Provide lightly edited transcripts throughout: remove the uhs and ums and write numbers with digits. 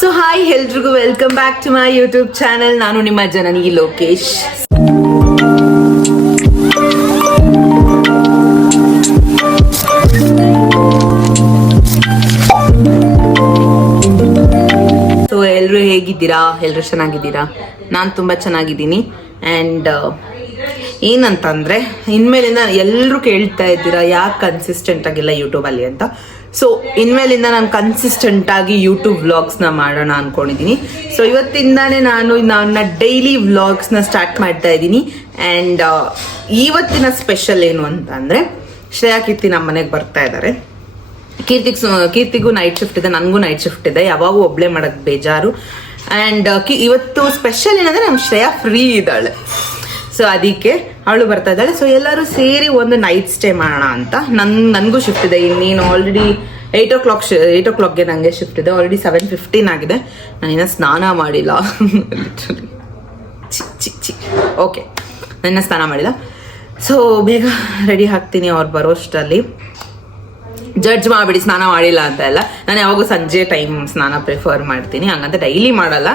So hi ಎಲ್ರಿಗೂ welcome back to my YouTube channel. ನಾನು ನಿಮ್ಮ ಜನನಿ ಲೋಕೇಶ್. ಸೊ ಎಲ್ಲರೂ ಹೇಗಿದ್ದೀರಾ? ಎಲ್ಲರೂ ಚೆನ್ನಾಗಿದ್ದೀರಾ? ನಾನು ತುಂಬ ಚೆನ್ನಾಗಿದ್ದೀನಿ. ಆ್ಯಂಡ್ ಏನಂತಂದರೆ ಇನ್ಮೇಲಿಂದ ಎಲ್ಲರೂ ಕೇಳ್ತಾ ಇದ್ದೀರಾ ಯಾಕೆ ಕನ್ಸಿಸ್ಟೆಂಟ್ ಆಗಿಲ್ಲ ಯೂಟ್ಯೂಬಲ್ಲಿ ಅಂತ. ಸೊ ಇನ್ಮೇಲಿಂದ ನಾನು ಕನ್ಸಿಸ್ಟೆಂಟಾಗಿ ಯೂಟ್ಯೂಬ್ ವ್ಲಾಗ್ಸ್ನ ಮಾಡೋಣ ಅಂದ್ಕೊಂಡಿದ್ದೀನಿ. ಸೊ ಇವತ್ತಿಂದಾನೇ ನಾನು ನನ್ನ ಡೈಲಿ ವ್ಲಾಗ್ಸ್ನ ಸ್ಟಾರ್ಟ್ ಮಾಡ್ತಾ ಇದ್ದೀನಿ. ಆ್ಯಂಡ್ ಇವತ್ತಿನ ಸ್ಪೆಷಲ್ ಏನು ಅಂತ ಅಂದರೆ, ಶ್ರೇಯಾ ಕೀರ್ತಿ ನಮ್ಮ ಮನೆಗೆ ಬರ್ತಾ ಇದ್ದಾರೆ. ಕೀರ್ತಿಗೂ ನೈಟ್ ಶಿಫ್ಟ್ ಇದೆ, ನನಗೂ ನೈಟ್ ಶಿಫ್ಟ್ ಇದೆ. ಯಾವಾಗೂ ಒಬ್ಳೆ ಮಾಡೋದು ಬೇಜಾರು. ಆ್ಯಂಡ್ ಇವತ್ತು ಸ್ಪೆಷಲ್ ಏನಂದರೆ ನಮ್ಮ ಶ್ರೇಯಾ ಫ್ರೀ ಇದ್ದಾಳೆ. ಸೊ ಅದಕ್ಕೆ ಅವಳು ಬರ್ತಾ ಇದ್ದಾಳೆ. ಸೊ ಎಲ್ಲರೂ ಸೇರಿ ಒಂದು ನೈಟ್ ಸ್ಟೇ ಮಾಡೋಣ ಅಂತ. ನನಗೂ ಶಿಫ್ಟ್ ಇದೆ. ಇನ್ನೇನು ಆಲ್ರೆಡಿ 8 o'clockಗೆ ನನಗೆ ಶಿಫ್ಟ್ ಇದೆ. ಆಲ್ರೆಡಿ 7:15 ಆಗಿದೆ. ನಾನಿನ್ನ ಸ್ನಾನ ಮಾಡಿಲ್ಲ. ಓಕೆ, ನನ್ನ ಸ್ನಾನ ಮಾಡಿಲ್ಲ. ಸೊ ಬೇಗ ರೆಡಿ ಆಗ್ತೀನಿ ಅವ್ರು ಬರೋಷ್ಟರಲ್ಲಿ. ಜಡ್ಜ್ ಮಾಡಿಬಿಡಿ ಸ್ನಾನ ಮಾಡಿಲ್ಲ ಅಂತ ಎಲ್ಲ. ನಾನು ಯಾವಾಗೂ ಸಂಜೆ ಟೈಮ್ ಸ್ನಾನ ಪ್ರಿಫರ್ ಮಾಡ್ತೀನಿ, ಹಂಗಂತ ಡೈಲಿ ಮಾಡಲ್ಲ.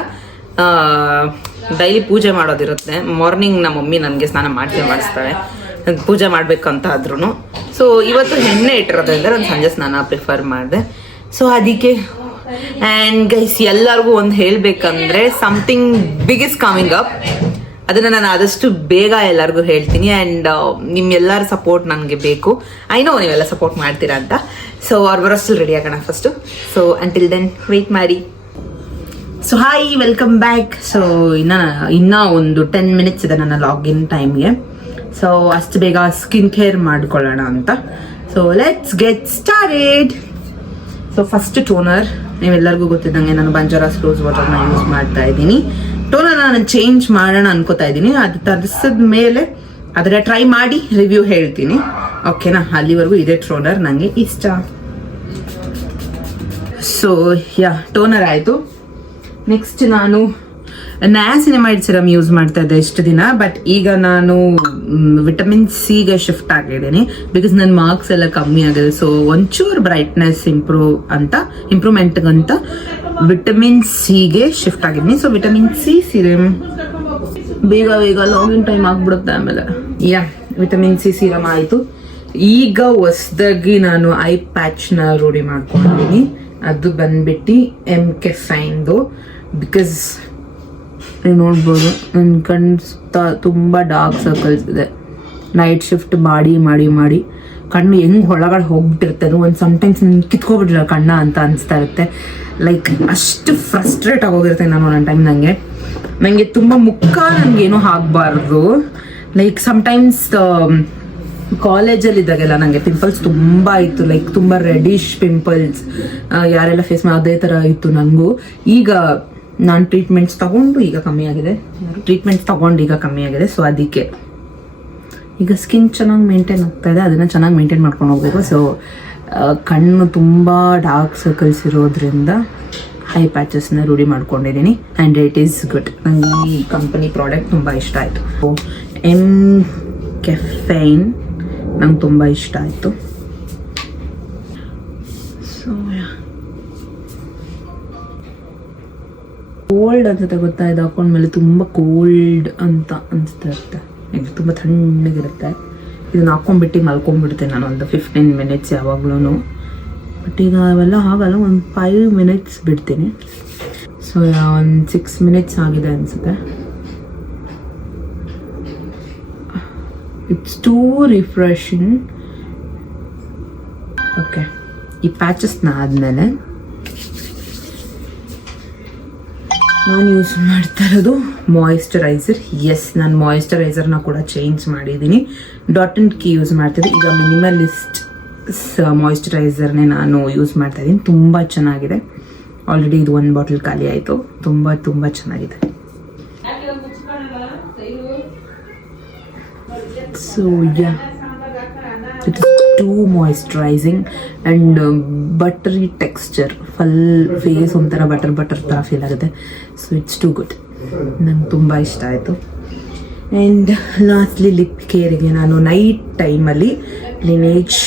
ಡೈಲಿ ಪೂಜೆ ಮಾಡೋದಿರುತ್ತೆ. ಮಾರ್ನಿಂಗ್ ನಮ್ಮ ಮಮ್ಮಿ ನನಗೆ ಸ್ನಾನ ಮಾಡಿಸ್ತಾಳೆ ಪೂಜೆ ಮಾಡಬೇಕಂತ ಆದ್ರೂ. ಸೊ ಇವತ್ತು ಎಣ್ಣೆ ಇಟ್ಟಿರೋದ್ರಿಂದ ನಾನು ಸಂಜೆ ಸ್ನಾನ ಪ್ರಿಫರ್ ಮಾಡಿದೆ. ಸೊ ಅದಕ್ಕೆ ಆ್ಯಂಡ್ ಗೈಸ್ ಎಲ್ಲರಿಗೂ ಒಂದು ಹೇಳಬೇಕಂದ್ರೆ, something big is coming up. ಅದನ್ನು ನಾನು ಆದಷ್ಟು ಬೇಗ ಎಲ್ಲರಿಗೂ ಹೇಳ್ತೀನಿ. ಆ್ಯಂಡ್ ನಿಮ್ಮೆಲ್ಲರ ಸಪೋರ್ಟ್ ನನಗೆ ಬೇಕು. ಐ ನೋ ನೀವೆಲ್ಲ ಸಪೋರ್ಟ್ ಮಾಡ್ತೀರಾ ಅಂತ. ಸೊ ಅವ್ರು ಬರೋಷ್ಟು ರೆಡಿ ಆಗೋಣ first. So until then wait ಮಾಡಿ. So hi, welcome back. So ಇನ್ನೂ ಒಂದು 10 minutes ಇದೆ ನನ್ನ ಲಾಗಿನ್ ಟೈಮ್ಗೆ. ಸೊ ಅಷ್ಟು ಬೇಗ ಸ್ಕಿನ್ ಕೇರ್ ಮಾಡ್ಕೊಳ್ಳೋಣ ಅಂತ. So let's get started. So first toner, ನೀವೆಲ್ಲರಿಗೂ ಗೊತ್ತಿದ್ದಂಗೆ ನಾನು ಬಂಜಾರಾಸ್ ರೋಸ್ ವಾಟರ್ನ ಯೂಸ್ ಮಾಡ್ತಾ ಇದ್ದೀನಿ. ಟೋನರ್ ನಾನು ಚೇಂಜ್ ಮಾಡೋಣ ಅನ್ಕೋತಾ ಇದ್ದೀನಿ. ಅದು ತರಿಸಿದ ಮೇಲೆ ಅದರ ಟ್ರೈ ಮಾಡಿ ರಿವ್ಯೂ ಹೇಳ್ತೀನಿ, ಓಕೆನಾ? ಅಲ್ಲಿವರೆಗೂ ಇದೇ ಟೋನರ್ ನನಗೆ ಇಷ್ಟ. ಸೊ ಟೋನರ್ ಆಯಿತು. ನೆಕ್ಸ್ಟ್ ನಾನು ನಯಾಸಿನಮೈಡ್ ಸಿರಮ್ ಯೂಸ್ ಮಾಡ್ತಾ ಇದ್ದೆ ಇಷ್ಟು ದಿನ. ಬಟ್ ಈಗ ನಾನು ವಿಟಮಿನ್ ಸಿಗೆ ಶಿಫ್ಟ್ ಆಗಿದ್ದೀನಿ. ಬಿಕಾಸ್ ನನ್ನ ಮಾರ್ಕ್ಸ್ ಎಲ್ಲ ಕಮ್ಮಿ ಆಗಿದೆ. ಸೊ ಒಂಚೂರು ಬ್ರೈಟ್ನೆಸ್ ಇಂಪ್ರೂವ್ಮೆಂಟ್ಗಂತ ವಿಟಮಿನ್ ಸಿಗೆ ಶಿಫ್ಟ್ ಆಗಿದ್ದೀನಿ. ಸೊ ವಿಟಮಿನ್ ಸಿ ಸಿರಮ್ ಬೇಗ ಲಾಗಿನ್ ಟೈಮ್ ಆಗ್ಬಿಡುತ್ತೆ. ಆಮೇಲೆ ವಿಟಮಿನ್ ಸಿ ಸಿರಮ್ ಆಯಿತು. ಈಗ ಹೊಸದಾಗಿ ನಾನು ಐ ಪ್ಯಾಚ್ನ ರೂಢಿ ಮಾಡ್ಕೊಂಡಿದ್ದೀನಿ. ಅದು ಬಂದ್ಬಿಟ್ಟು MK-Fineದು. ಬಿಕಾಸ್ ನೀವು ನೋಡ್ಬೋದು ನನ್ನ ಕಣ್ಣು ಸುತ್ತ ತುಂಬ ಡಾರ್ಕ್ ಸರ್ಕಲ್ಸ್ ಇದೆ. ನೈಟ್ ಶಿಫ್ಟ್ ಮಾಡಿ ಕಣ್ಣು ಹೆಂಗೆ ಒಳಗಡೆ ಹೋಗ್ಬಿಟ್ಟಿರುತ್ತೆ. ಒಂದು ಸಮ್ಟೈಮ್ಸ್ ಕಿತ್ಕೊಬಿಟ್ಟಿರೋ ಕಣ್ಣ ಅಂತ ಅನಿಸ್ತಾ ಇರುತ್ತೆ. ಲೈಕ್ ಅಷ್ಟು ಫ್ರಸ್ಟ್ರೇಟ್ ಆಗೋಗಿರುತ್ತೆ ನಾನು ನನ್ನ ಟೈಮ್. ನನಗೆ ತುಂಬ ಮುಖ ನನಗೇನೂ ಆಗಬಾರ್ದು. ಲೈಕ್ ಸಮ್ಟೈಮ್ಸ್ ಕಾಲೇಜಲ್ಲಿ ಇದ್ದಾಗೆಲ್ಲ ನನಗೆ ಪಿಂಪಲ್ಸ್ ತುಂಬ ಇತ್ತು. ಲೈಕ್ ತುಂಬ ರೆಡಿಶ್ ಪಿಂಪಲ್ಸ್ ಯಾರೆಲ್ಲ ಫೇಸ್ ಮಾಡಿ ಅದೇ ಥರ ಇತ್ತು ನನಗೂ. ಈಗ ನಾನು ಟ್ರೀಟ್ಮೆಂಟ್ಸ್ ತಗೊಂಡು ಈಗ ಕಮ್ಮಿ ಆಗಿದೆ. ಸೊ ಅದಕ್ಕೆ ಈಗ ಸ್ಕಿನ್ ಚೆನ್ನಾಗಿ ಮೇಂಟೈನ್ ಆಗ್ತಾ ಇದೆ. ಅದನ್ನು ಚೆನ್ನಾಗಿ ಮೇಂಟೈನ್ ಮಾಡ್ಕೊಂಡು ಹೋಗ್ಬೇಕು. ಸೊ ಕಣ್ಣು ತುಂಬ ಡಾರ್ಕ್ ಸರ್ಕಲ್ಸ್ ಇರೋದ್ರಿಂದ ಐ ಪ್ಯಾಚಸ್ನ ರೂಢಿ ಮಾಡ್ಕೊಂಡಿದ್ದೀನಿ. And it is good. ನನಗೆ ಈ ಕಂಪನಿ ಪ್ರಾಡಕ್ಟ್ ತುಂಬ ಇಷ್ಟ ಆಯಿತು. MK-Fine ನಂಗೆ ತುಂಬ ಇಷ್ಟ ಆಯಿತು. ಸೊ ಕೋಲ್ಡ್ ಅನ್ಸುತ್ತೆ, ಗೊತ್ತಾ? ಇದು ಹಾಕೊಂಡ್ಮೇಲೆ ತುಂಬ ಕೋಲ್ಡ್ ಅಂತ ಅನಿಸ್ತಾ ಇರುತ್ತೆ. ಇದು ತುಂಬ ತಣ್ಣಗಿರುತ್ತೆ. ಇದನ್ನ ಹಾಕೊಂಡ್ಬಿಟ್ಟು ಮಲ್ಕೊಂಡ್ಬಿಡ್ತೇನೆ ನಾನು ಒಂದು 15 minutes ಯಾವಾಗ್ಲೂ. ಬಟ್ ಈಗ ಅವೆಲ್ಲ ಆಗಲ್ಲ, ಒಂದು 5 minutes ಬಿಡ್ತೀನಿ. ಸೊ ಒಂದು 6 minutes ಆಗಿದೆ ಅನಿಸುತ್ತೆ. It's two refreshing. ಓಕೆ, ಈ ಪ್ಯಾಚಸ್ನ ಆದಮೇಲೆ ನಾನು ಯೂಸ್ ಮಾಡ್ತಾ ಇರೋದು ಮಾಯಿಶ್ಚರೈಸರ್. ನಾನು ಮಾಯಿಶ್ಚರೈಸರ್ನ ಕೂಡ ಚೇಂಜ್ ಮಾಡಿದ್ದೀನಿ. DOT&KEY ಯೂಸ್ ಮಾಡ್ತಿದ್ದೆ. ಈಗ ಮಿನಿಮಲಿಸ್ಟ್ ಮಾಯಿಶ್ಚರೈಸರ್ನೇ ನಾನು ಯೂಸ್ ಮಾಡ್ತಾ ಇದ್ದೀನಿ. ತುಂಬ ಚೆನ್ನಾಗಿದೆ. ಆಲ್ರೆಡಿ ಇದು 1 ಬಾಟಲ್ ಖಾಲಿ ಆಯಿತು. ತುಂಬ ಚೆನ್ನಾಗಿದೆ. So it is too moisturizing and buttery texture. Full face ಒಂಥರ ಬಟರ್ ಥರ ಫೀಲ್ ಆಗುತ್ತೆ. So it's too good. ನಂಗೆ ತುಂಬ ಇಷ್ಟ ಆಯಿತು. ಆ್ಯಂಡ್ ಲಾಸ್ಟ್ಲಿ ಲಿಪ್ ಕೇರಿಗೆ ನಾನು ನೈಟ್ ಟೈಮಲ್ಲಿ ಲಿನೇಜ್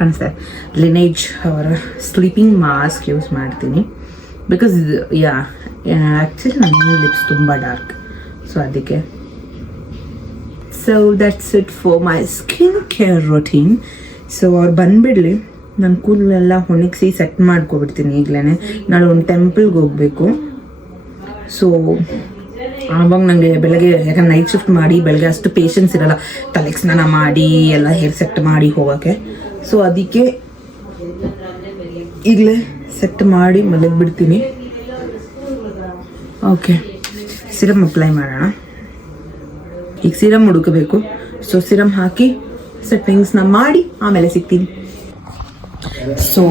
ಕಾಣಿಸ್ತಾ ಲಿನೇಜ್ ಅವರ ಸ್ಲೀಪಿಂಗ್ ಮಾಸ್ಕ್ ಯೂಸ್ ಮಾಡ್ತೀನಿ. ಬಿಕಾಸ್ ಆ್ಯಕ್ಚುಲಿ ನನ್ನ ಲಿಪ್ಸ್ ತುಂಬ ಡಾರ್ಕ್, ಸೊ ಅದಕ್ಕೆ. So that's it for my skin care routine. So ಅವ್ರು ಬಂದುಬಿಡಲಿ, ನನ್ನ ಕೂದಲೆಲ್ಲ ಒಣಗಿಸಿ ಸೆಟ್ ಮಾಡ್ಕೊಬಿಡ್ತೀನಿ ಈಗಲೇ. ನಾಳೆ ಒಂದು ಟೆಂಪಲ್ಗೆ ಹೋಗಬೇಕು. ಸೊ ಆವಾಗ ನನಗೆ ಬೆಳಗ್ಗೆ, ಯಾಕಂದ್ರೆ ನೈಟ್ ಶಿಫ್ಟ್ ಮಾಡಿ ಬೆಳಗ್ಗೆ ಅಷ್ಟು ಪೇಷನ್ಸ್ ಇರಲ್ಲ ತಲೆಗೆ ಸ್ನಾನ ಮಾಡಿ ಎಲ್ಲ ಹೇರ್ ಸೆಟ್ ಮಾಡಿ ಹೋಗೋಕ್ಕೆ. ಸೊ ಅದಕ್ಕೆ ಈಗಲೇ ಸೆಟ್ ಮಾಡಿ ಮಲಗಿಬಿಡ್ತೀನಿ. ಓಕೆ, ಸಿರಮ್ ಅಪ್ಲೈ ಮಾಡೋಣ. ಈಗ ಸಿರಮ್ ಹುಡುಕಬೇಕು. ಸೊ ಸಿರಮ್ ಹಾಕಿ ಸೆಟ್ಟಿಂಗ್ಸ್ನ ಮಾಡಿ ಆಮೇಲೆ ಸಿಗ್ತೀನಿ. ಸೊ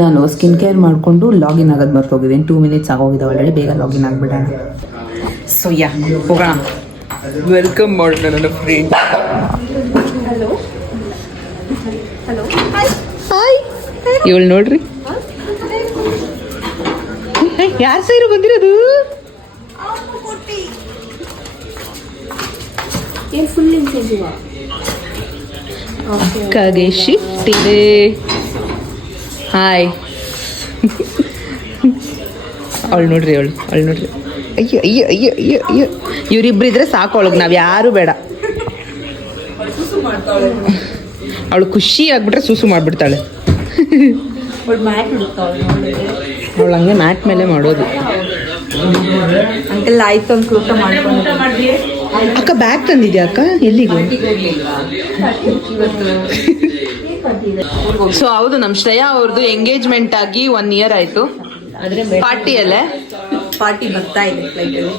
ನಾನು ಸ್ಕಿನ್ ಕೇರ್ ಮಾಡಿಕೊಂಡು ಲಾಗಿನ್ ಆಗೋದು ಮರ್ತೋಗಿದ್ದೀನಿ. 2 ಮಿನಿಟ್ಸ್ ಆಗೋಗಿದೆ ಆಲ್ರೆಡಿ. ಬೇಗ ಲಾಗಿನ್ ಆಗಿಬಿಡೋಣ. ಸೊ ಹೋಗೋಣ. ವೆಲ್ಕಮ್ ಮಾಡೋಣ ನನ್ನ ಫ್ರೆಂಡ್. Hello hello hi. ಇವಳು ನೋಡ್ರಿ, ಯಾರು ಸೈರು ಬಂದಿರೋದು? ಏನು ಫುಲ್ ಇನ್ಸೆಂಟಿವ್? ಕಾಗೆ ಶಿಫ್ಟ್ ಇದೆ. ಹಾಯ್. ಅವಳು ನೋಡ್ರಿ, ಅವಳು ನೋಡ್ರಿ. ಅಯ್ಯೋ ಅಯ್ಯೋ ಅಯ್ಯೋ ಅಯ್ಯೋ ಅಯ್ಯೋ, ಇವರಿಬ್ರು ಇದ್ರೆ ಸಾಕು ಅವಳಿಗೆ, ನಾವು ಯಾರು ಬೇಡ. ಅವಳು ಖುಷಿ ಆಗ್ಬಿಟ್ರೆ ಸೂಸು ಮಾಡಿಬಿಡ್ತಾಳೆ. ಅವಳು ಹಂಗೆ ಮ್ಯಾಟ್ ಮೇಲೆ ಮಾಡೋದು. ಅಂತೆಲ್ಲ ಆಯ್ತು ಅಂತ ಊಟ ಮಾಡ್ಕೊಂಡು. ಅಕ್ಕ ಬ್ಯಾಗ್ ತಂದಿದ್ಯಾ ಅಕ್ಕ? ಎಲ್ಲಿಗೆ? ಸೊ ಹೌದು, ನಮ್ಮ ಶ್ರೇಯಾ ಅವ್ರದ್ದು ಎಂಗೇಜ್ಮೆಂಟ್ ಆಗಿ 1 year ಆಯ್ತು. ಪಾರ್ಟಿಯಲ್ಲೇ ಪಾರ್ಟಿ ಬರ್ತಾ ಇದೆ ಫ್ಲೈಟಲ್ಲಿ.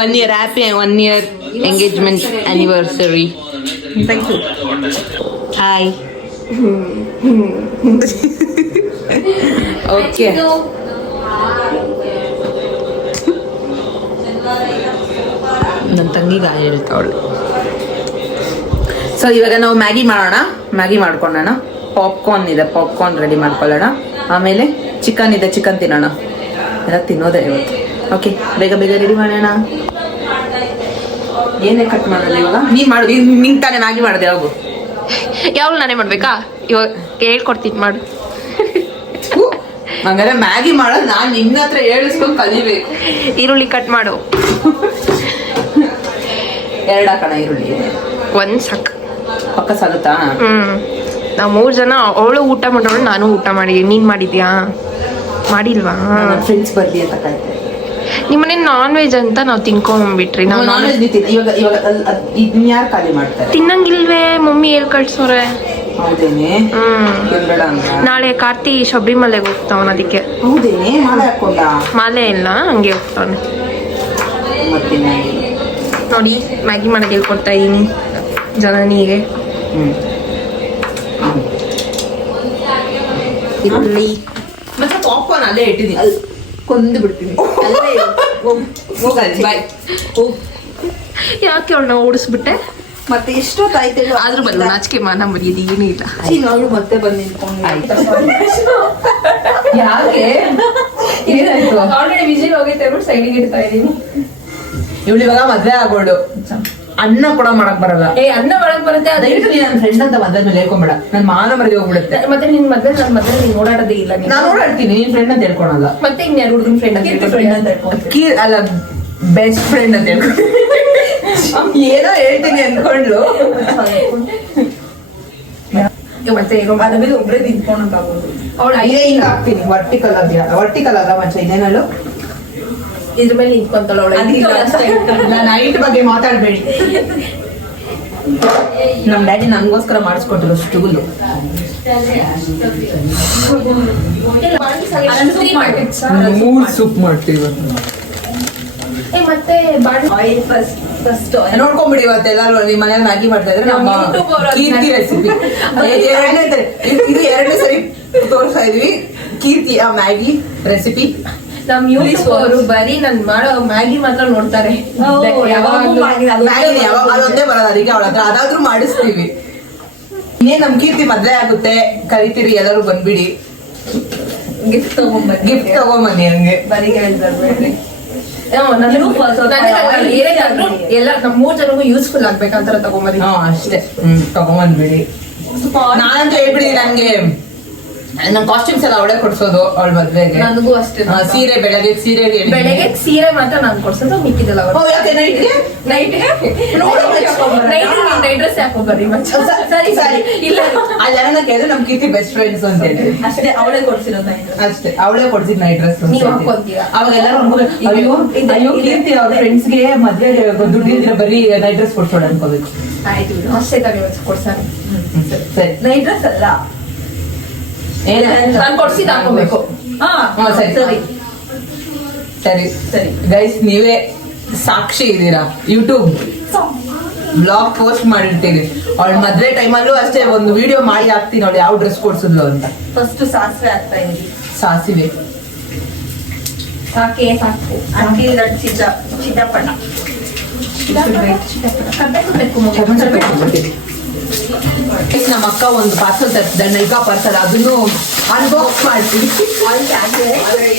1 year happy 1 year engagement anniversary. Thank you. Hi. Okay, ನನ್ನ ತಂಗಿ ಗಾಳಿ ಹೇಳ್ತಾವಳು. ಸೊ ಇವಾಗ ನಾವು ಮ್ಯಾಗಿ ಮಾಡೋಣ. ಮ್ಯಾಗಿ ಮಾಡ್ಕೊಳ್ಳೋಣ. ಪಾಪ್ಕಾರ್ನ್ ಇದೆ, ಪಾಪ್ಕಾರ್ನ್ ರೆಡಿ ಮಾಡ್ಕೊಳ್ಳೋಣ. ಆಮೇಲೆ ಚಿಕನ್ ಇದೆ, ಚಿಕನ್ ತಿನ್ನೋಣ. ಎಲ್ಲ ತಿನ್ನೋದೇ ಇವತ್ತು. ಓಕೆ, ಬೇಗ ಬೇಗ ರೆಡಿ ಮಾಡೋಣ. ಏನೇ ಕಟ್ ಮಾಡೋಲ್ಲ ಇವಾಗ? ನೀನು ಮಾಡು, ನಿಂಗೆ ತಾನೇ ಮ್ಯಾಗಿ ಮಾಡಿದೆ. ಯಾವಾಗು ಯಾವಾಗ ನಾನೇ ಮಾಡ್ಬೇಕಾ? ಇವಾಗ ಹೇಳ್ಕೊಡ್ತೀನಿ, ಮಾಡು. ಹಂಗಾರೆ ಮ್ಯಾಗಿ ಮಾಡೋದು ನಾನು ನಿನ್ನ ಹತ್ರ ಹೇಳಿಸ್ಕೊಂಡು ಕಲಿಬೇಕು. ಈರುಳ್ಳಿ ಕಟ್ ಮಾಡು. 2 ಹಾಕೋಣ ಈರುಳ್ಳಿ. 1 ಸಾಕು. ಪಕ್ಕ ಸಾಗುತ್ತಾ? ನಾವು 3 ಜನ. ಅವಳು ಊಟ ಮಾಡೋಳು, ನಾನು ಊಟ ಮಾಡಿದ್ದೀನಿ. ನೀನು ಮಾಡಿದ್ಯಾ? ಮಾಡಿಲ್ವಾ? ಫ್ರೆಂಡ್ಸ್ ಬರ್ಲಿ ಅಂತ ಕಾಯ್ತೆ. ನಿಮ್ಮನೆ ನಾನ್ ವೆಜ್ ಅಂತ ನಾವು ತಿನ್ಕೊಂಡ್ಬಿಟ್ರಿ. ನಾವು ನಾನ್ ವೆಜ್ ಇವಾಗ ಯಾರು ಖಾಲಿ ಮಾಡ್ತಾರೆ? ತಿನ್ನಂಗಿಲ್ವೇ? ಮಮ್ಮಿ ಹೇಳ್ ಕಳ್ಸೋರೆ. ಹೌದೇನೆ? ಬೇಡ ಅಂತ. ನಾಳೆ ಕಾರ್ತಿ ಶಬರಿಮಲೆಗೆ ಹೋಗ್ತಾವನ, ಅದಕ್ಕೆ. ಹೌದೇನೆ? ಮಾಲೆ ಹಾಕೊಂಡ? ಮಾಲೆ ಇಲ್ಲ, ಹಂಗೆ ಹೋಗ್ತಾವನೆ. ಮತ್ತೆ ನೋಡಿ, ಮ್ಯಾಗಿ ಮಾಡೋದು ಹೇಳ್ಕೊಡ್ತಾ ಇದ್ದೀನಿ ಜನನಿಗೆ. ಈರುಳ್ಳಿ ಮತ್ತೆ ಪಾಪ್ಕಾರ್ನ್ ಅಲ್ಲೇ ಇಟ್ಟಿದ್ದೀನಿ. ಕೊಂದು ಬಿಡ್ತೀನಿ. ಹೋಗಲ್ಲಿ ಬಾಯ್. ಯಾಕೆ ಅವಳನ್ನ ಓಡಿಸ್ಬಿಟ್ಟೆ? ಮತ್ತೆ ಎಷ್ಟೊತ್ತಾಯ್ತು ಆದ್ರೂ ಬಲ್ಲ, ನಾಚಿಕೆ ಮಾನ ಮರ್ಯಾದೆ ಏನೂ ಇಲ್ಲ. ಅವಳು ಮತ್ತೆ ಬಂದು ನಿಂತ್ಕೊಂಡು ಯಾಕೆ ಏನಾಯ್ತು? ಆಲ್ರೆಡಿ ವಿಜಿಲ್ ಹೋಗೈತೆ ಅಂದ್ಬಿಟ್ಟು ಸೈಡಿಗೆ ಇಡ್ತಾ ಇದ್ದೀನಿ. ಇವಳು ಇವಾಗ ಮದ್ವೆ ಆಗೋಳು, ಅನ್ನ ಕೂಡ ಮಾಡಕ್ ಬರಲ್ಲ. ಅನ್ನ ಮಾಡಕ್ ಬರುತ್ತೆ. ದಯವಿಟ್ಟು ನೀನ್ ನನ್ನ ಫ್ರೆಂಡ್ ಅಂತ ಮದ್ವೆ ಮೇಲೆ ಹೇಳ್ಕೊಂಬೇಡ, ನನ್ ಮಾನ ಮರಿಗೆ ಹೋಗ್ಬಿಡುತ್ತೆ. ಮತ್ತೆ ನಿನ್ ಮದ್ವೆ ನನ್ನ ಮದ್ವೆ ನೀನ್ ಓಡಾಡೋದೇ ಇಲ್ಲ. ನಾನು ಓಡಾಡ್ತೀನಿ, ನೀನ್ ಫ್ರೆಂಡ್ ಅಂತ ಹೇಳ್ಕೊಳಲ್ಲ. ಮತ್ತೆ ಇನ್ ಯಾರು ಹುಡುಗನ್ ಫ್ರೆಂಡ್ ಅಂತ ಅಲ್ಲ, ಬೆಸ್ಟ್ ಫ್ರೆಂಡ್ ಅಂತ ಹೇಳ್ಕೊಂಡು ಏನೋ ಹೇಳ್ತೀನಿ ಅನ್ಕೊಂಡ್ಲು. ಮತ್ತೆ ಒಬ್ಬರೇ ನಿಂತ್ಕೊಂಡಾಗೋದು. ಅವಳು ಹಿಂಗ ಹಾಕ್ತೀನಿ. ವರ್ಟಿಕಲ್ ಅಲ್ಲ ಮಚ್ಚ, ಇದೇನಲ್ಲೂ ಇದ್ರ ಮೇಲೆ ನಿಂತ್ಕೊಂತಾಳ ಅವಳು. ನಾನು ನೈಟ್ ಬಗ್ಗೆ ಮಾತಾಡ್ಬೇಡಿ. ನಮ್ ಡ್ಯಾಡಿ ನನ್ಗೋಸ್ಕರ ಮಾಡಿಸ್ಕೊಟ್ಟಿರೋ ಸ್ಟೂಲು. ಮೂರ್ ಸೂಪ್ ಮಾಡ್ತೀವಿ ಮತ್ತೆ ನೋಡ್ಕೊಂಬಿಡಿ. ಇವತ್ತೆಲ್ಲರೂ ನಿಮ್ಮ ಮನೇಲಿ ಮ್ಯಾಗಿ ಮಾಡ್ತಾ ಇದ್ರೆ ನಮ್ಮ ಕೀರ್ತಿ ರೆಸಿಪಿ ಇದು 2ನೇ ಸರಿ ತೋರಿಸ್ತಾ ಇದ್ವಿ. ಕೀರ್ತಿ ಆ ಮ್ಯಾಗಿ ರೆಸಿಪಿ. ನಮ್ ಯೂಟ್ಯೂಬ್ ಅವರು ಬರೀ ನನ್ ಮಾಡೋ ಮ್ಯಾಗಿ ಮಾತ್ರ ನೋಡ್ತಾರೆ. ಅದೊಂದೇ ಬರೋದು, ಅದಕ್ಕೆ ಅವಳ ಹತ್ರ ಅದಾದ್ರೂ ಮಾಡಿಸ್ತೀವಿ. ಇನ್ನೇ ನಮ್ ಕೀರ್ತಿ ಮದ್ವೆ ಆಗುತ್ತೆ, ಕರಿತೀರಿ, ಎಲ್ಲರೂ ಬಂದ್ಬಿಡಿ. ಗಿಫ್ಟ್ ತಗೊಂಬನ್ನಿ. ಹಂಗೆ ಎಲ್ಲ ನಮ್ 3 ಜನಗೂ ಯೂಸ್ಫುಲ್ ಆಗ್ಬೇಕಂತ ತಗೊಂಬರಿ. ಅಷ್ಟೇ. ತಗೊಂಬಂದ್ಬಿಡಿ. ನಾನಂತೂ ಹೇಳ್ಬಿಡಿ ನಂಗೆ ನನ್ ಕಾಸ್ಟ್ಯೂಮ್ಸ್ ಎಲ್ಲ ಅವಳೇ ಕೊಡ್ಸೋದು ಅವಳ ಮದ್ವೆಗೆ. ನನಗೂ ಅಷ್ಟೇ. ಸೀರೆ ಬೆಳಗ್ಗೆ ಸೀರೆ ಬೆಳಗ್ಗೆ ಸೀರೆ ಮಾತ್ರ ನಾನು ಕೊಡ್ಸೋದು, ಮಿಕ್ಕಿದೆಲ್ಲ ನೈಟ್ ಡ್ರೆಸ್ ಹಾಕೋಬರ್ರಿ. ಸರಿ ಸರಿ. ಇಲ್ಲ ಅಲ್ಲ ಕೇಳಿದ್ರೆ ನಮ್ ಕೀರ್ತಿ ಬೆಸ್ಟ್ ಫ್ರೆಂಡ್ಸ್ ಅಂತ ಹೇಳಿ ಅಷ್ಟೇ, ಅವಳೇ ಕೊಡ್ಸಿರೋದು ನೈಟ್. ಅಷ್ಟೇ, ಅವಳೇ ಕೊಡ್ಸಿದ್ ನೈಟ್ ಡ್ರೆಸ್. ನೀವ್ ಹಾಕೊಂತೀರಾ? ಅವಾಗೆಲ್ಲರೂ ಅಯ್ಯೋ ಕೀರ್ತಿ ಅವ್ರ ಫ್ರೆಂಡ್ಸ್ಗೆ ಮದ್ವೆ ದುಡ್ಡಿದ್ರೆ ಬರೀ ನೈಟ್ ಡ್ರೆಸ್ ಕೊಡ್ಸೋಣ ಅನ್ಕೋಬೇಕು. ಆಯ್ತು ಅಷ್ಟೇ ತಗ ಕೊಡ್ಸಾನೆ. ಸರಿ ನೈಟ್ ಡ್ರೆಸ್ ಅಲ್ಲ, ನಾನು ಕೊಡ್ಸಿದ್ ಹಾಕೋಬೇಕು. ಸರಿ ಸರಿ ಸರಿ ಸರಿ. ಗೈಸ್ ನೀವೇ ಸಾಕ್ಷಿ ಇದ್ದೀರಾ, ಯೂಟ್ಯೂಬ್ ಬ್ಲಾಗ್ ಪೋಸ್ಟ್ ಮಾಡಿರ್ತೀವಿ. ಅವಳ ಮದ್ವೆ ಟೈಮಲ್ಲೂ ಅಷ್ಟೇ ಒಂದು ವಿಡಿಯೋ ಮಾಡಿ ಹಾಕ್ತೀನಿ ಅವಳು ಯಾವ ಡ್ರೆಸ್ ಕೊಡ್ಸಿದ್ಲು ಅಂತ. ಫಸ್ಟ್ ಸಾಸಿವೆ ಹಾಕ್ತಾ ಇದೀವಿ. ಸಾಸಿವೆ ಸಾಕೆ ಸಾಕು. ಅಂಟಿಲ್ ದಟ್ ಚಿಟಪಟ ನಮ್ಮ ಅಕ್ಕ ಒಂದು ಪಾರ್ಸಲ್ ತರ್ಸಿದ, ನೈಕಾ ಪಾರ್ಸಲ್, ಅದನ್ನು ಅನ್ಬಾಕ್ಸ್ ಮಾಡ್ತೀವಿ.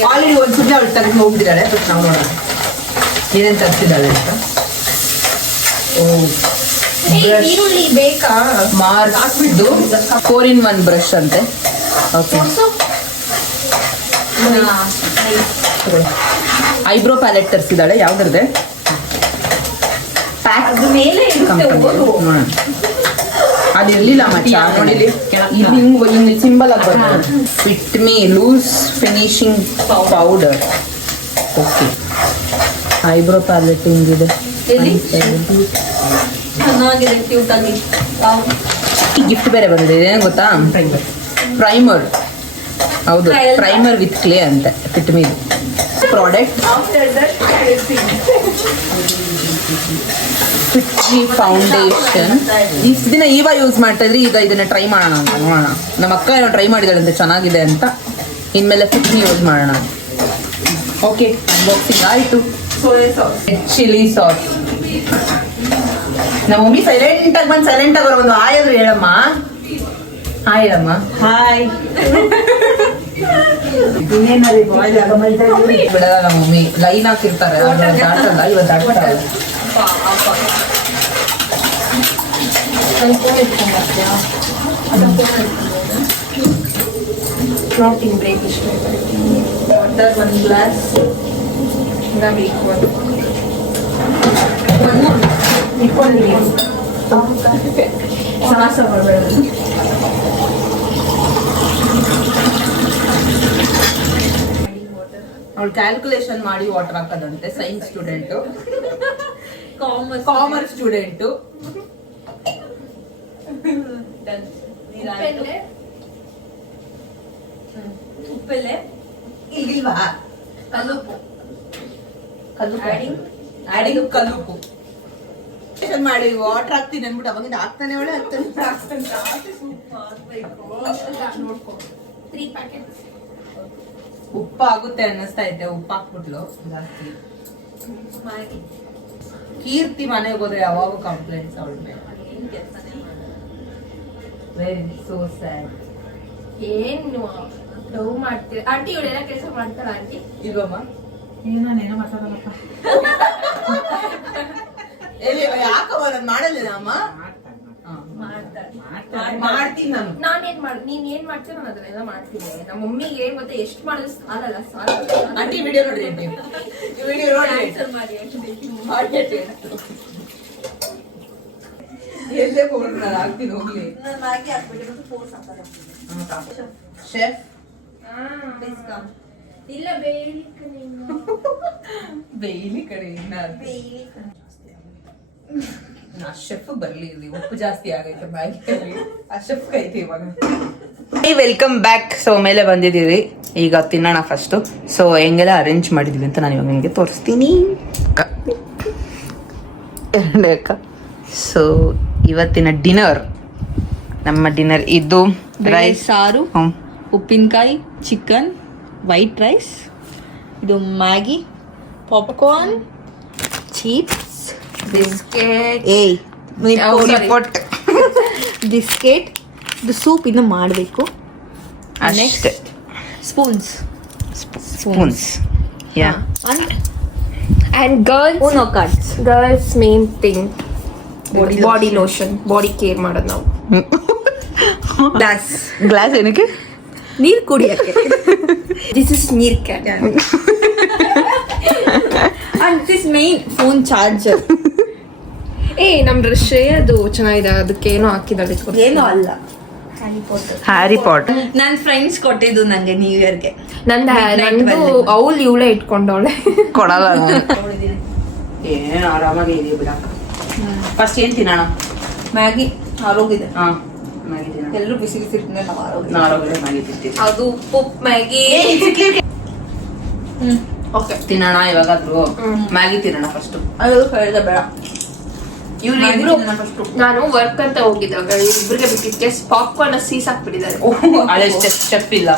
ಆಲ್ರೆಡಿ ಒಂದು ಸುಮ್ಮನೆ ಅವಳು ತೆಗೆದು ಹೋಗ್ತಿದ್ದಾಳೆ, ಬಟ್ ನಾವು ನೋಡೋಣ ಏನೇನು ತರಿಸಿದ್ದಾಳೆ ಅಂತ. ಈರುಳ್ಳಿ ಬೇಕಾ? ಮಾರ್ಕ್ಸ್ದು 4-in-1 ಬ್ರಷ್ ಅಂತೆ. ಓಕೆ, ಐಬ್ರೋ ಪ್ಯಾಲೆಟ್ ತರಿಸಿದ್ದಾಳೆ. ಯಾವ್ದ್ರದ್ದೆ? ಅದು ಮೇಲೆ ಅದು ಇರ್ಲಿಲ್ಲ ಮಚ್ಚ, ನೋಡಿಲಿ ಹಿಂಗ್ ಸಿಂಬಲ್ ಆಗಿ ಬರ್ತದೆ. Fit Me loose finishing powder. Okay, eyebrow palette ಹಿಂಗಿದೆ. ಚೆನ್ನಾಗಿದೆ, ಕ್ಯೂಟ್ ಆಗಿ. ಈ ಗಿಫ್ಟ್ ಬೇರೆ ಬಂದಿದೆ, ಇದೇನು ಗೊತ್ತಾ? ಪ್ರೈಮರ್. ಹೌದು, ಪ್ರೈಮರ್ ವಿತ್ ಕ್ಲೇ ಅಂತೆ. Fit me product. ಫಿಟ್ಜಿ ಫೌಂಡೇಶನ್. ಇಷ್ಟು ದಿನ ಇವಾಗ ಯೂಸ್ ಮಾಡ್ತಾ ಇದ್ರಿ, ಈಗ ಇದನ್ನ ಟ್ರೈ ಮಾಡೋಣ ಅಂತ ನೋಡೋಣ. ನಮ್ಮ ಅಕ್ಕ ಏನೋ ಟ್ರೈ ಮಾಡಿದಾಳಂತೆ, ಚೆನ್ನಾಗಿದೆ ಅಂತ. ಇನ್ಮೇಲೆ ಫಿಟ್ಜಿ ಯೂಸ್ ಮಾಡೋಣ. ಓಕೆ, ಅನ್ಬಾಕ್ಸಿಂಗ್ ಆಯಿತು. Chilli sauce. ನಮ್ಮ ಮಮ್ಮಿ ಸೈಲೆಂಟ್ ಆಗಿ ಬಂದು ಸೈಲೆಂಟ್ ಆಗಿ ಒಂದು ಆಯದ್ರು ಹೇಳಮ್ಮ. ಹಾಯ್ ಹೇಳಮ್ಮ. ಹಾಯ್. ಬಿಡಲ್ಲ ನಮ್ಮ ಮಮ್ಮಿ, ಲೈನ್ ಹಾಕಿರ್ತಾರೆ, ದಾಟಲ್ಲ. ಇವತ್ತು ದಾಟ್ತಾರೆ. ಪ್ರೋಟೀನ್ ಬ್ರೇಕ್ ಇಷ್ಟು ವಾಟರ್ 1 ಗ್ಲಾಸ್ ಬೇಕು. ಇಟ್ಕೊಂಡಿದ್ದೀನಿ ಸಾಸ ಮಾಡಬೇಡ. ಅವಳು ಕ್ಯಾಲ್ಕುಲೇಷನ್ ಮಾಡಿ ವಾಟರ್ ಹಾಕೋದಂತೆ. Science student, commerce student. ಉಪ್ಪೆಲೆ ಇಲ್ವಾ? ಕಲ್ಲುಪ್ಪು ಆಡಿಂಗ್ ಕಲ್ಲುಪ್ಪು ಮಾಡಿ ವಾಟರ್ ಹಾಕ್ತೀನಿ ಅಂದ್ಬಿಟ್ಟು ಅವಾಗಿಂದ ಹಾಕ್ತಾನೆ ಅವಳೆ ಹಾಕ್ತಾನೆ. 3 ಪ್ಯಾಕೆಟ್ಸ್ ಉಪ್ಪು ಆಗುತ್ತೆ ಅನ್ನಿಸ್ತಾ ಇದ್ದೆ, ಉಪ್ಪು ಹಾಕ್ಬಿಟ್ಲು ಜಾಸ್ತಿ. ಕೀರ್ತಿ ಮನೆಗೆ ಹೋದ್ರೆ ಯಾವಾಗ ಕಂಪ್ಲೇಂಟ್ಸ್ ಅವಳ ಮೇಲೆ. Very so sad. ಏನು ಡವ್ ಮಾಡ್ತೀರ ಆಂಟಿ? ಇವಳೆಲ್ಲ ಕೆಲಸ ಮಾಡ್ತಾಳ ಆಂಟಿ? ಇಲ್ವಮ್ಮ, ಏನೇನೋ ಮಾತಾಡಲ್ಲಪ್ಪ. ಯಾಕಮ್ಮ ನಾನು ಮಾಡಲ್ಲ ಅಮ್ಮ. ಮಾಡ್ತೀನಿ ನಾನು. ನಾನೇನ್ ನೀನ್ ಏನ್ ಮಾಡ್ತೀಯ ನಾನು ಅದನ್ನೆಲ್ಲ ಮಾಡ್ತೀನಿ. ನಮ್ಮ ಮಮ್ಮಿಗೆ ಏನ್ ಗೊತ್ತಾ, ಎಷ್ಟು ಮಾಡಿದ್ರು ಸಾಲಲ್ಲ. ಆಂಟಿ ವಿಡಿಯೋ ನೋಡ್ರಿ, ಆಂಟಿ ವಿಡಿಯೋ ನೋಡಿ ಮಾಡಿ ಎಲ್ಲೇ ಹೋಗ್ರಿ, ನಾನು ಹಾಕ್ತೀನಿ ಹೋಗ್ಲಿ. ನಾನು ಮ್ಯಾಗಿ ಹಾಕ್ಬಿಟ್ಟು ಮತ್ತೆ ಫೋರ್ಸ್ ಹಾಕ್ತಾರೆ ಶೆಫ್. ಇಲ್ಲ ಬೇಲಿ ಬೇಯ್ಲಿ ಕಡೆ ಇನ್ನ ಶೆಫ್ ಬರ್ಲಿ, ಇಲ್ಲಿ ಉಪ್ಪು ಜಾಸ್ತಿ ಆಗೈತೆ ಮ್ಯಾಗಿಯಲ್ಲಿ. ಆ ಶೆಫ್ ಐತೆ ಇವಾಗ. Welcome back. ಸೊ ಮೇಲೆ ಬಂದಿದ್ದೀವಿ, ಈಗ ತಿನ್ನೋಣ ಫಸ್ಟು. ಸೊ ಹೆಂಗೆಲ್ಲ ಅರೇಂಜ್ ಮಾಡಿದ್ವಿ ಅಂತ ನಾನು ಇವಾಗ ನಿಮಗೆ ತೋರಿಸ್ತೀನಿ. ಸೊ ಇವತ್ತಿನ ಡಿನ್ನರ್, ನಮ್ಮ ಡಿನ್ನರ್ ಇದು ರೈಸ್, ಸಾರು, ಉಪ್ಪಿನಕಾಯಿ, ಚಿಕನ್, ವೈಟ್ ರೈಸ್, ಇದು Maggi, popcorn, chips, biscuit. Biscuit. ಇದು ಸೂಪ್ ಇನ್ನು ಮಾಡಬೇಕು. ಅಷ್ಟೇ. Spoons. Yeah. And girls, Uno cards. girls main thing, body lotion, body care ಮಾಡೋದು ನಾವು. ಗ್ಲಾಸ್ ಗ್ಲಾಸ್ ಏನಕ್ಕೆ? ನೀರ್ ಕುಡಿಯಕ್ಕೆ. ದಿಸ್ ಇಸ್ ನೀರ್ can and this main phone charger. ನಮ್ದು ಶ್ರೇಯದು ಚೆನ್ನಾಗಿದೆ, ಅದಕ್ಕೆ ಏನೋ ಹಾಕಿದಾಳೆ. ಏನೂ ಅಲ್ಲ, ಹ್ಯಾರಿ ಪಾಟರ್. ನನ್ನ ಫ್ರೆಂಡ್ಸ್ ಕೊಟ್ಟಿದ್ದು ನಂಗೆ ನ್ಯೂ ಇಯರ್ಗೆ. ನಂದು ಅವಳು ಇವಳೇ ಇಟ್ಕೊಂಡವಳೆ. ಕೊಡಲ್ಲ ಏನು ಆರಾಮಾಗಿ ಇದೆಯಾ ಬಿಡ. ಫಸ್ಟ್ ಏನ್ ತಿನ್ನೋಣ? ಮ್ಯಾಗಿ ಆರೋಗ್ಯದ. ಹಾ ಮ್ಯಾಗಿ ತಿನ್ನೋಣ. ಎಲ್ಲರೂ ಬಿಸಿ ಬಿಸಿ ಇಟ್ಟಿದ್ರೆ ನಾವು ಆರೋಗ್ಯ. ನಾರೋಗ್ಯ ಮ್ಯಾಗಿ ತಿಂತೀವಿ. ಅದು ಉಪ್ಪು ಮ್ಯಾಗಿ. ಓಕೆ ತಿನ್ನೋಣ ಇವಾಗಾದ್ರು. ಮ್ಯಾಗಿ ತಿನ್ನೋಣ ಫಸ್ಟ್. ಅದು ಹೇಳಿದ ಬೇಡ. ಇವ್ರು ನಾನು ವರ್ಕ್ ಅಂತ ಹೋಗಿದ್ದಾಗ ಇಬ್ಬರಿಗೆ ಬಿಟ್ಟಿದ್ದೆ ಪಾಪ್ಕಾರ್ನ್ ಸೀಸ್ ಹಾಕ್ಬಿಟ್ಟಿದ್ದಾರೆ. ಹಳೆ ಸ್ಟೆಪ್ ಇಲ್ಲ.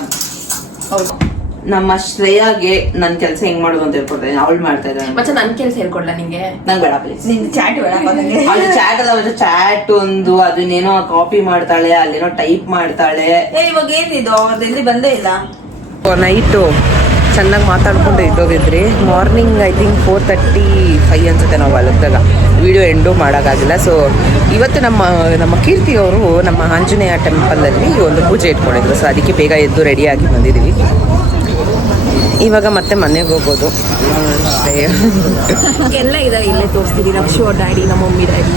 ನಮ್ಮ ಶ್ರೇಯಾಗೆ ನನ್ ಕೆಲಸ ಹೆಂಗ್ ಮಾಡೋದು ಅಂತ ಹೇಳ್ಕೊಡ್ತಾ ಅವಳು ಮಾಡ್ತಾ ಇದ್ದಾಳೆ. ಮತ್ತೆ ನನ್ ಕೆಲಸ ಹೇಳ್ಕೊಡ್ಲ ನಿಂಗೆ? ನಂಗೆ ಬೇಡ ಪ್ಲೀಸ್. ನಿಂದು ಚಾಟ್ ಬೇಡ ನನಗೆ. ಅಲ್ಲಿ ಚಾಟ್ ಅಲ್ಲ, ಚಾಟ್ ಒಂದು ಅದನ್ನೇನೋ ಕಾಪಿ ಮಾಡ್ತಾಳೆ, ಅಲ್ಲೇನೋ ಟೈಪ್ ಮಾಡ್ತಾಳೆ. ಇವಾಗ ಏನಿದು ಅವ್ರದ್ದು ಎಲ್ಲಿ ಬಂದೇ ಇಲ್ಲ. ನೈಟು ಚೆನ್ನಾಗಿ ಮಾತಾಡ್ಕೊಂಡು ಇದ್ದೋಗಿದ್ರಿ. ಮಾರ್ನಿಂಗ್ ಐ ಥಿಂಕ್ 4:35 ಅನ್ಸುತ್ತೆ ನಾವು ಅಲ್ಲಿದ್ದಾಗ. ವಿಡಿಯೋ ಎಂಡು ಮಾಡೋಕ್ಕಾಗಿಲ್ಲ. ಸೊ ಇವತ್ತು ನಮ್ಮ ಕೀರ್ತಿ ಅವರು ನಮ್ಮ ಆಂಜನೇಯ ಟೆಂಪಲಲ್ಲಿ ಒಂದು ಪೂಜೆ ಇಟ್ಕೊಂಡಿದ್ರು. ಸೊ ಅದಕ್ಕೆ ಬೇಗ ಎದ್ದು ರೆಡಿಯಾಗಿ ಬಂದಿದ್ದೀವಿ. ಇವಾಗ ಮತ್ತೆ ಮನೆಗೆ ಹೋಗೋದು ಅಷ್ಟೇ. ಎಲ್ಲ ಇದಾವೆ, ಇಲ್ಲೇ ತೋರಿಸ್ತೀವಿ. ರಕ್ಷು ಅವ್ರ ಡ್ಯಾಡಿ, ನಮ್ಮ ಮಮ್ಮಿ ಡ್ಯಾಡಿ,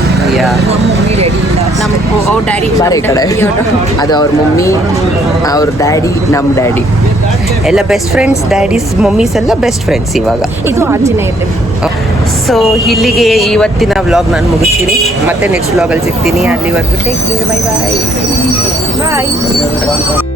ಮಮ್ಮಿ ರೆಡಿ ಇಲ್ಲ. ನಮ್ಮ ಅವ್ರ ಡ್ಯಾಡಿ ಬಾರೆ ಈ ಕಡೆ. ಅದು ಅವ್ರ ಮಮ್ಮಿ, ಅವ್ರ ಡ್ಯಾಡಿ, ನಮ್ಮ ಡ್ಯಾಡಿ ಎಲ್ಲ ಬೆಸ್ಟ್ ಫ್ರೆಂಡ್ಸ್. ಡ್ಯಾಡೀಸ್ ಮಮ್ಮೀಸ್ ಎಲ್ಲ ಬೆಸ್ಟ್ ಫ್ರೆಂಡ್ಸ್ ಇವಾಗ. ಇದು ಆಂಜನೇಯ ಟೆಂಪಲ್. ಸೊ ಇಲ್ಲಿಗೆ ಇವತ್ತಿನ ವ್ಲಾಗ್ ನಾನು ಮುಗಿಸ್ತೀನಿ. ಮತ್ತೆ ನೆಕ್ಸ್ಟ್ ವ್ಲಾಗಲ್ಲಿ ಸಿಗ್ತೀನಿ. ಅಲ್ಲಿವರೆಗೂ ಟೇಕ್ ಕೇರ್. ಬಾಯ್ ಬಾಯ್.